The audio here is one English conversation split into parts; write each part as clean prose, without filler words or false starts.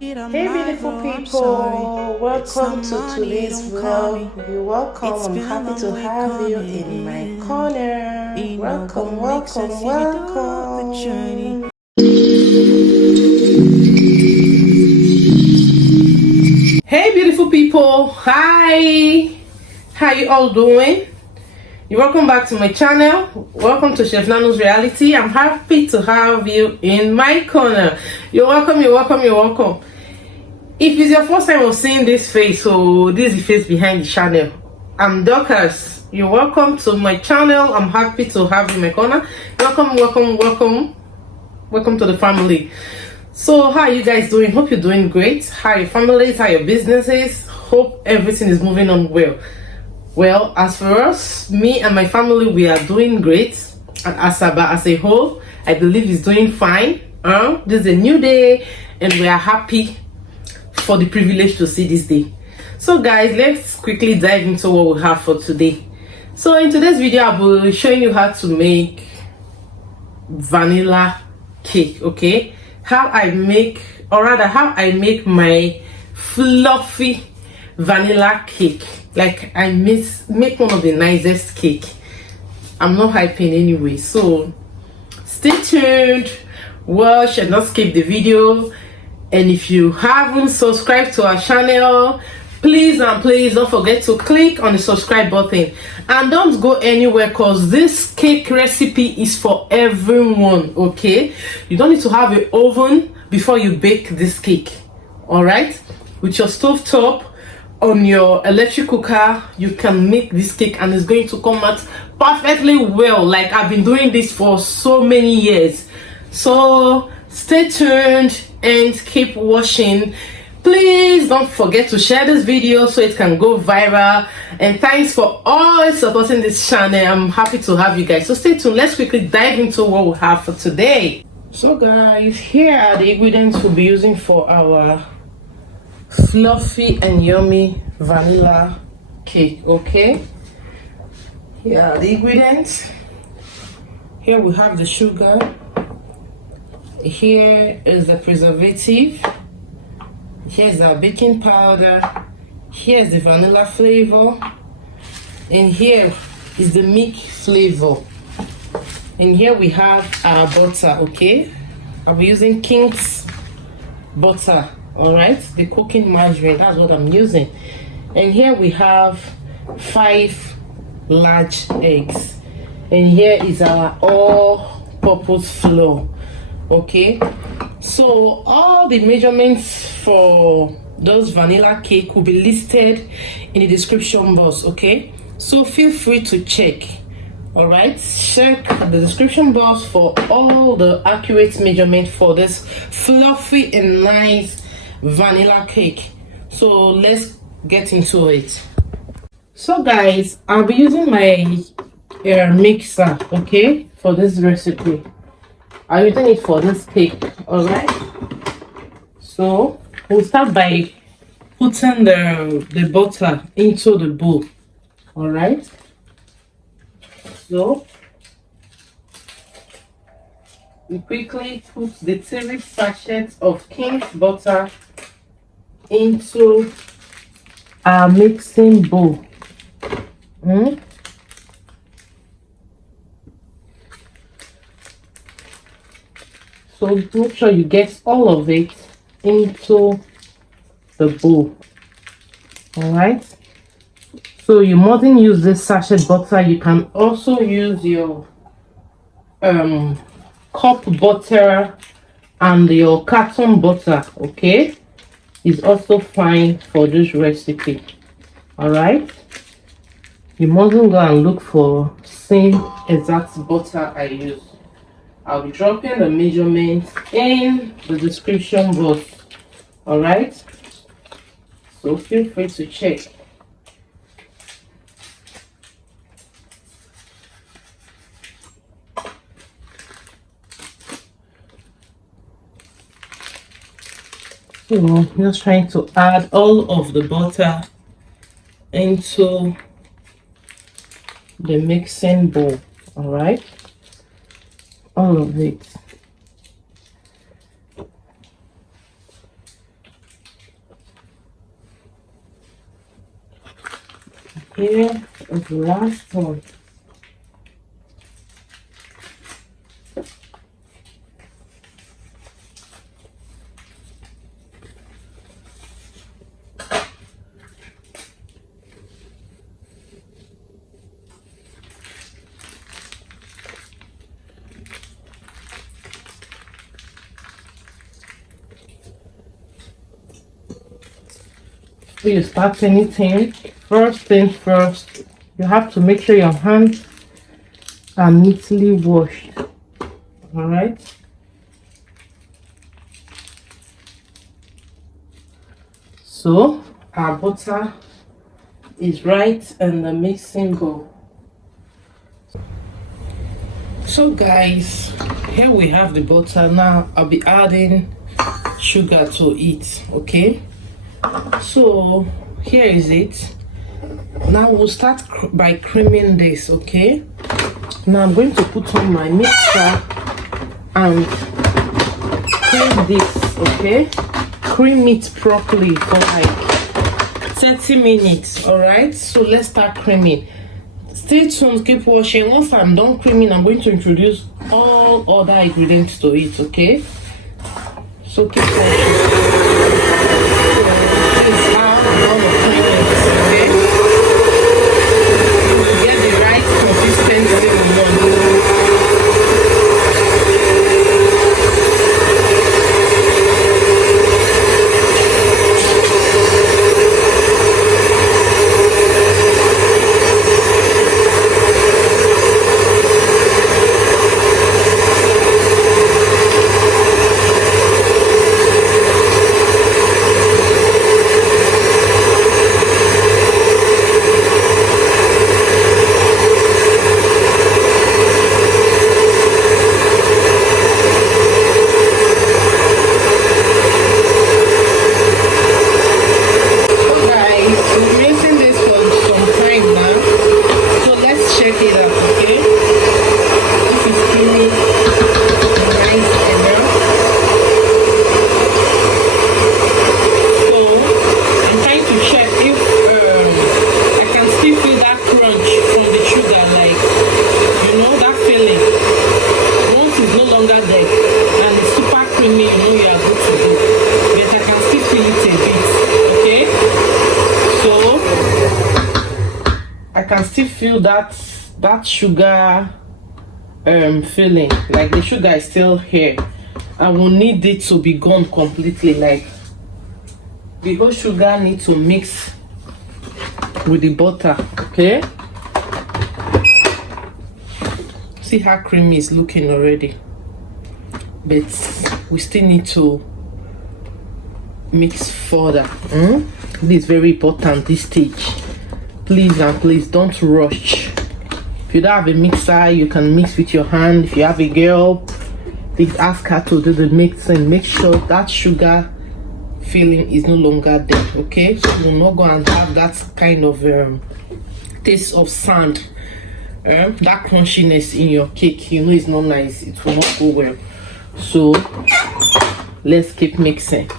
Hey beautiful people, welcome to today's vlog. You're welcome. I'm happy to have you in my corner. Welcome, welcome, welcome. Hey beautiful people, hi. How you all doing? You're welcome back to my channel. Welcome to Chef Nano's Reality. I'm happy to have you in my corner. You're welcome, you're welcome, you're welcome. If it's your first time of seeing this face, so this is the face behind the channel. I'm Dorcas. You're welcome to my channel. I'm happy to have you in my corner. Welcome, welcome, welcome. Welcome to the family. So how are you guys doing? Hope you're doing great. How are your families? How are your businesses? Hope everything is moving on well. Well, as for us, me and my family, we are doing great. And Asaba as a whole, I believe is doing fine. This is a new day and we are happy for the privilege to see this day. So guys, let's quickly dive into what we have for today. So in today's video, I will be showing you how to make vanilla cake. Okay, how I make, or rather how I make my fluffy vanilla cake. Like I make one of the nicest cake. I'm not hyping anyway, so stay tuned, watch and not skip the video. And if you haven't subscribed to our channel, please and please don't forget to click on the subscribe button and don't go anywhere, because this cake recipe is for everyone. Okay, you don't need to have an oven before you bake this cake. All right, with your stove top on your electric cooker, you can make this cake and it's going to come out perfectly well. Like I've been doing this for so many years. So stay tuned and keep watching. Please don't forget to share this video so it can go viral, and thanks for always supporting this channel. I'm happy to have you guys, so stay tuned. Let's quickly dive into what we have for today. So guys, here are the ingredients we'll be using for our fluffy and yummy vanilla cake. Okay, here are the ingredients. Here we have the sugar. Here is the preservative. Here's our baking powder. Here's the vanilla flavor. And here is the milk flavor. And here we have our butter. Okay, I'll be using King's butter. All right, the cooking margarine, that's what I'm using. And here we have 5 large eggs. And here is our all-purpose flour. Okay, so all the measurements for those vanilla cake will be listed in the description box. Okay, so feel free to check. All right, check the description box for all the accurate measurement for this fluffy and nice vanilla cake. So let's get into it. So guys, I'll be using my mixer, okay, for this recipe. I'm using it for this cake. All right, so we'll start by putting the butter into the bowl. All right, so we quickly put the 3 sachets of King's butter into our mixing bowl. So make sure you get all of it into the bowl. All right, so you mustn't use this sachet butter. You can also use your cup butter and your carton butter. Okay, is also fine for this recipe. All right, you mustn't go and look for same exact butter I use. I'll be dropping the measurements in the description box. All right, so feel free to check. So just trying to add all of the butter into the mixing bowl. All right, all of it. here is the last one. Before you start anything, first thing first, you have to make sure your hands are neatly washed. All right. So our butter is right in the mixing bowl. So guys, here we have the butter. Now I'll be adding sugar to it. Okay, so here is it. Now we'll start by creaming this. Okay, now I'm going to put on my mixer and cream this. Okay, cream it properly for like 30 minutes. All right, so let's start creaming. Stay tuned, keep watching. Once I'm done creaming, I'm going to introduce all other ingredients to it. Okay, so keep watching. I can still feel that sugar feeling, like the sugar is still here. I will need it to be gone completely, like the whole sugar needs to mix with the butter. Okay, see how creamy is looking already, but we still need to mix further. This is very important, this stage. Please and please don't rush. If you don't have a mixer, you can mix with your hand. If you have a girl, please ask her to do the mixing. Make sure that sugar feeling is no longer there. Okay, so you're not going to have that kind of taste of sand, that crunchiness in your cake. You know it's not nice, it will not go well. So let's keep mixing.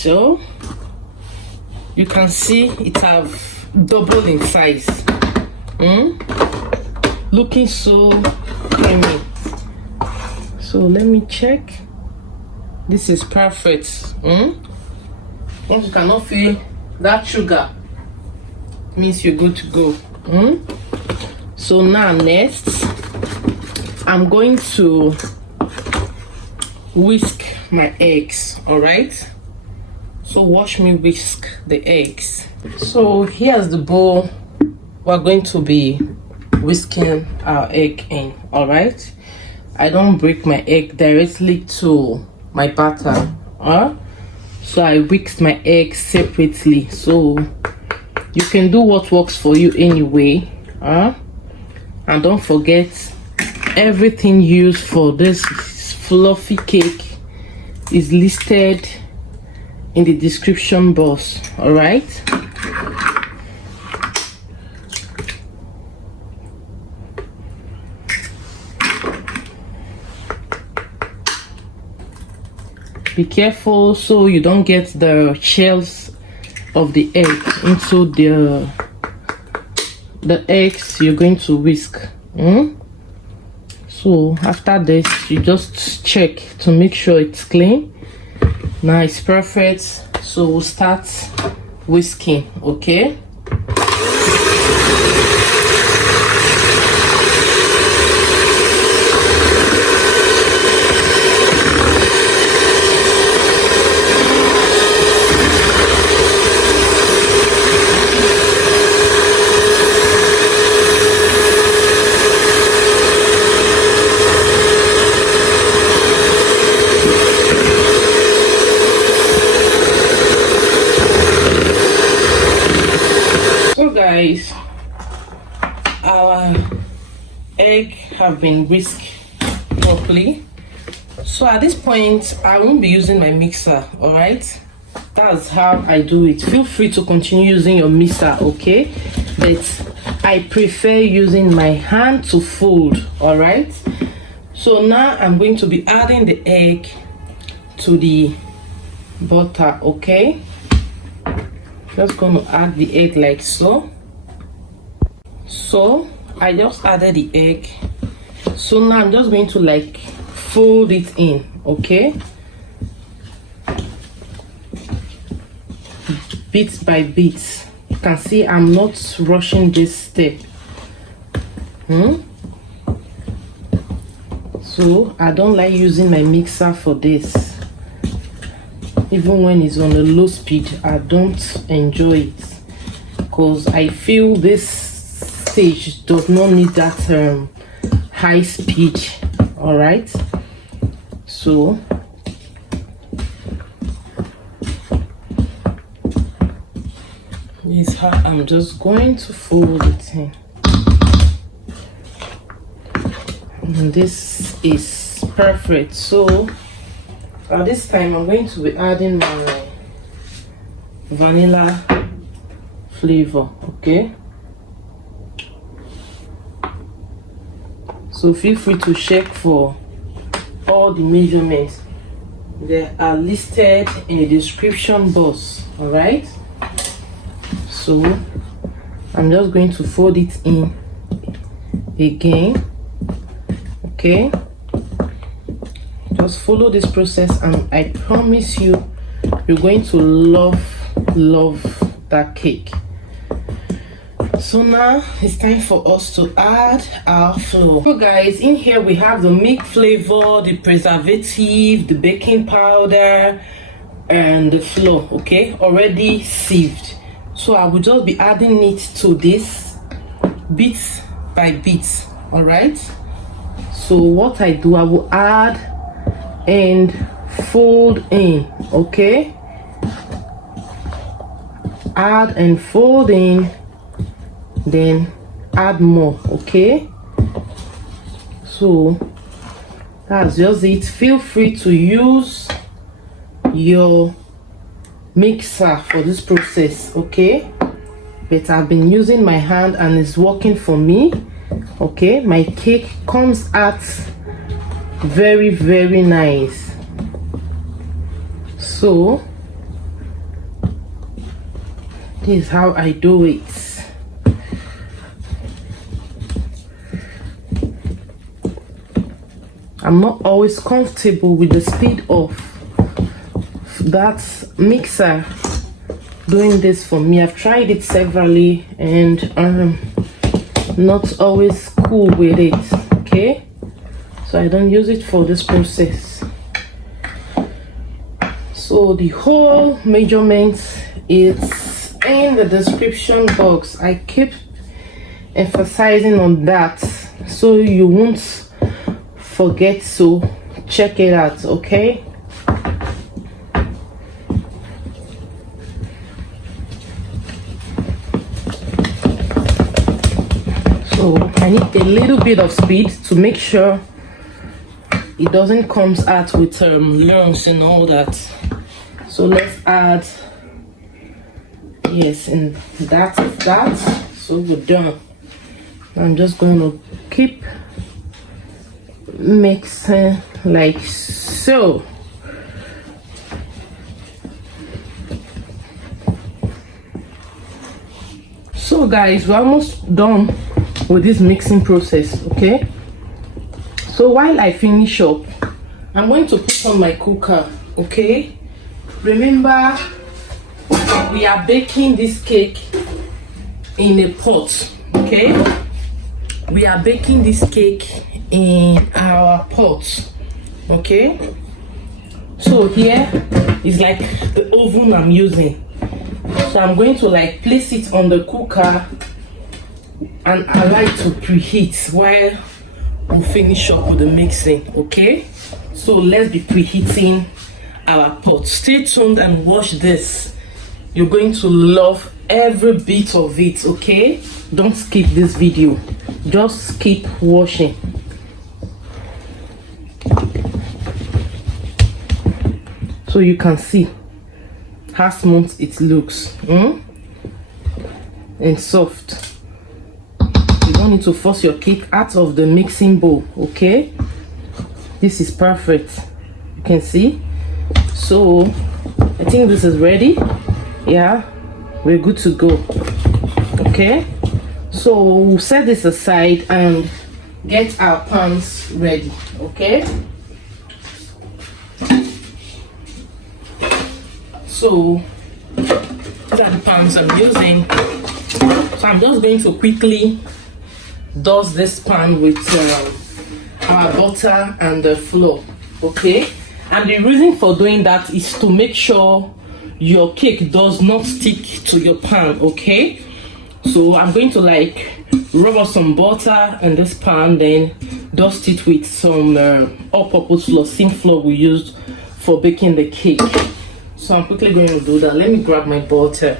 So you can see it have doubled in size. Looking so creamy. So let me check. This is perfect. Once you cannot feel that sugar, means you're good to go. So now next, I'm going to whisk my eggs. All right, so watch me whisk the eggs. So here's the bowl we're going to be whisking our egg in. All right, I don't break my egg directly to my batter, so I whisk my eggs separately. So you can do what works for you anyway, and don't forget, everything used for this fluffy cake is listed in the description box. All right, be careful so you don't get the shells of the egg into the eggs you're going to whisk. So after this, you just check to make sure it's clean. Now it's perfect, so we'll start whisking. Okay, guys, our egg have been whisked properly. So at this point, I won't be using my mixer. All right, that's how I do it. Feel free to continue using your mixer, okay, but I prefer using my hand to fold. All right, so now I'm going to be adding the egg to the butter. Okay, just gonna add the egg like so. So I just added the egg. So now I'm just going to like fold it in. Okay, bit by bit. You can see I'm not rushing this step. So I don't like using my mixer for this. Even when it's on a low speed, I don't enjoy it because I feel this stage does not need that high speed. All right, so this is how I'm just going to fold it in, and this is perfect. So at this time, I'm going to be adding my vanilla flavor. Okay, so feel free to check for all the measurements. They are listed in the description box. All right, so I'm just going to fold it in again. Okay, just follow this process and I promise you, you're going to love that cake. So now it's time for us to add our flour. So guys, in here we have the milk flavor, the preservative, the baking powder, and the flour. Okay, already sieved. So I will just be adding it to this bit by bit. All right, so what I do, I will add and fold in. Okay, add and fold in, then add more. Okay, so that's just it. Feel free to use your mixer for this process. Okay, but I've been using my hand and it's working for me. Okay, my cake comes out very nice. So This is how I do it. I'm not always comfortable with the speed of that mixer doing this for me. I've tried it severally and I'm not always cool with it. Okay, so I don't use it for this process. So the whole measurement is in the description box. I keep emphasizing on that so you won't forget to check it out. Okay, so I need a little bit of speed to make sure it doesn't come out with lumps and all that. So let's add, yes, and that is that. So we're done. I'm just going to keep mixing like so. So guys, we're almost done with this mixing process. Okay, so while I finish up, I'm going to put on my cooker. Okay, remember we are baking this cake in a pot. Okay, we are baking this cake in our pot. Okay, so here is like the oven I'm using. So I'm going to like place it on the cooker and allow it to preheat while we finish up with the mixing. Okay, so let's be preheating our pot. Stay tuned and watch this. You're going to love every bit of it. Okay, don't skip this video, just keep watching. So you can see how smooth it looks and soft. You don't need to force your cake out of the mixing bowl. Okay, this is perfect. You can see. So I think this is ready. Yeah, we're good to go. Okay, so we'll set this aside and get our pans ready. Okay, so these are the pans I'm using. So I'm just going to quickly dust this pan with our butter and the flour. Okay, and the reason for doing that is to make sure your cake does not stick to your pan. Okay, so I'm going to like rub off some butter in this pan, then dust it with some all-purpose flour, same flour we used for baking the cake. So I'm quickly going to do that. Let me grab my butter.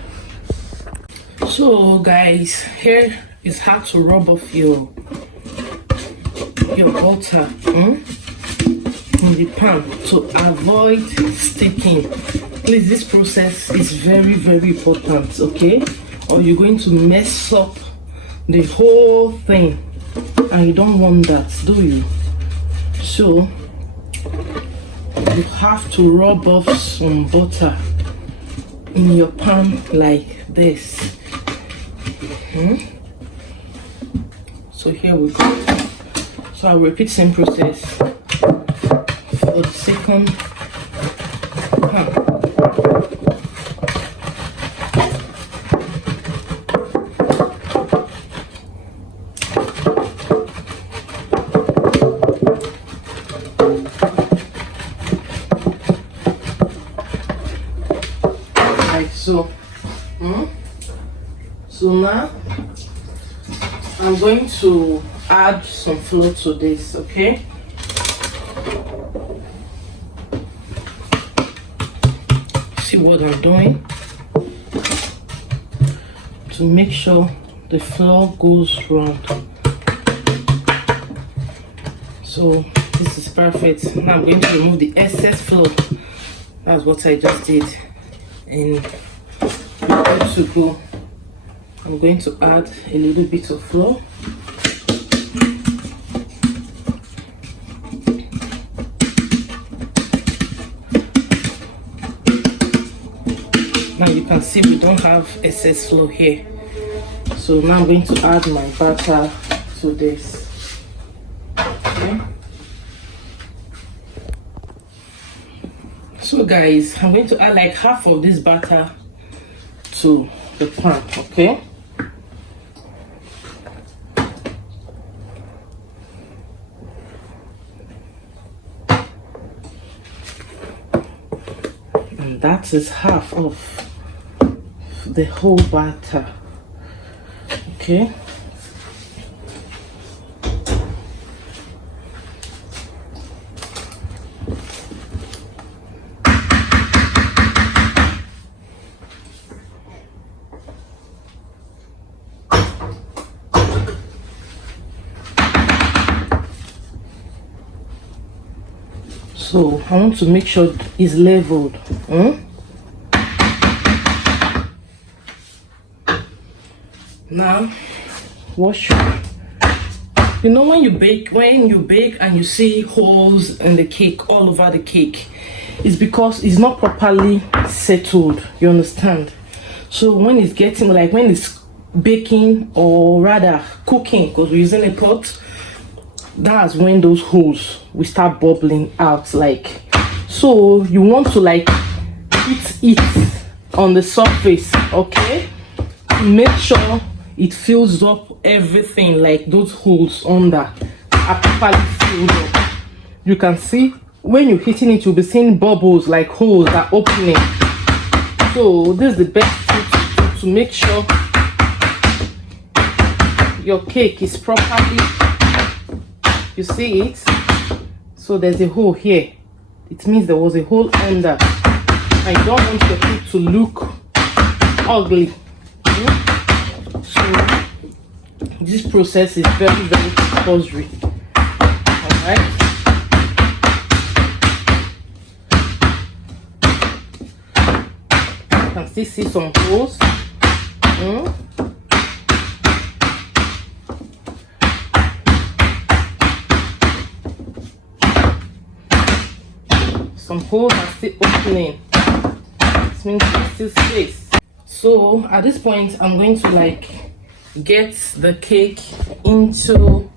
So guys, here is how to rub off your butter in the pan to avoid sticking. Please, this process is very, very important. Okay, or you're going to mess up the whole thing, and you don't want that, do you? So you have to rub off some butter in your pan like this. So here we go. So I'll repeat same process for the second pan. So now I'm going to add some flour to this. Okay, see what I'm doing to make sure the flour goes round. So this is perfect. Now I'm going to remove the excess flour. That's what I just did, and we're good to go. I'm going to add a little bit of flour. Now you can see we don't have excess flour here. So now I'm going to add my butter to this. Okay. So guys, I'm going to add like half of this butter to the pan, okay? And that is half of the whole batter, okay? So I want to make sure it's leveled. Now, wash. You know when you bake and you see holes in the cake all over the cake, it's because it's not properly settled. You understand? So when it's getting like when it's baking or rather cooking, because we're using a pot, that's when those holes will start bubbling out. Like, so you want to like hit it on the surface, okay? Make sure it fills up everything, like those holes under are properly filled up. You can see when you're hitting it, you'll be seeing bubbles like holes are opening. So this is the best thing to make sure your cake is properly, you see it? So there's a hole here. It means there was a hole under. I don't want your cake to look ugly. So this process is very, very compulsory. Alright. You can still see some holes. Some holes are still opening. This means there's still space. So at this point, I'm going to like get the cake into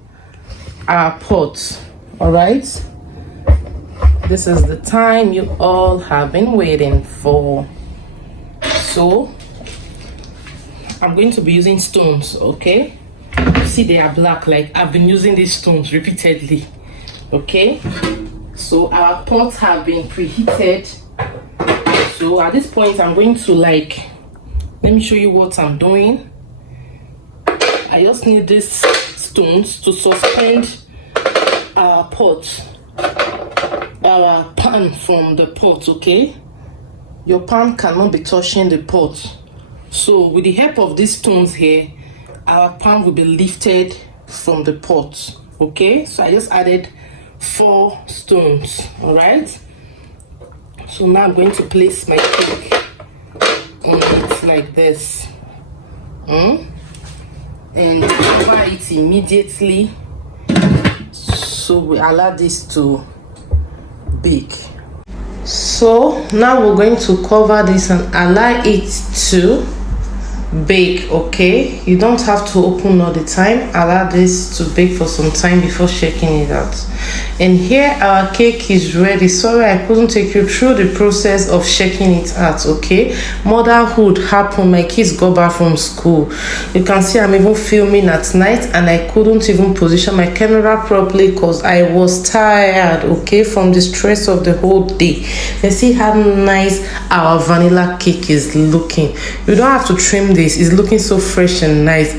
our pot. All right. This is the time you all have been waiting for. So I'm going to be using stones. Okay. You see they are black. Like I've been using these stones repeatedly. Okay. So our pots have been preheated. So at this point, I'm going to like, let me show you what I'm doing. I just need these stones to suspend our pot, our pan from the pot, okay? Your pan cannot be touching the pot. So with the help of these stones here, our pan will be lifted from the pot, okay? So I just added 4 stones. All right, so now I'm going to place my cake on it like this, and cover it immediately. So we allow this to bake. So now we're going to cover this and allow it to bake. Okay, you don't have to open all the time. Allow this to bake for some time before shaking it out. And here our cake is ready. Sorry I couldn't take you through the process of shaking it out. Okay, motherhood happened. My kids got back from school. You can see I'm even filming at night and I couldn't even position my camera properly because I was tired, okay, from the stress of the whole day. Let's see how nice our vanilla cake is looking. You don't have to trim this. It's looking so fresh and nice.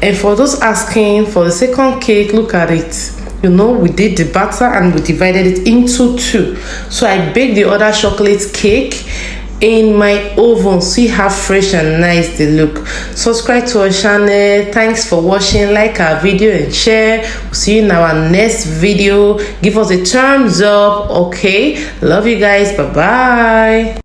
And for those asking for the second cake, look at it. You know, we did the batter and we divided it into 2. So I baked the other chocolate cake in my oven. See how fresh and nice they look. Subscribe to our channel. Thanks for watching. Like our video and share. We'll see you in our next video. Give us a thumbs up. Okay, love you guys. Bye bye.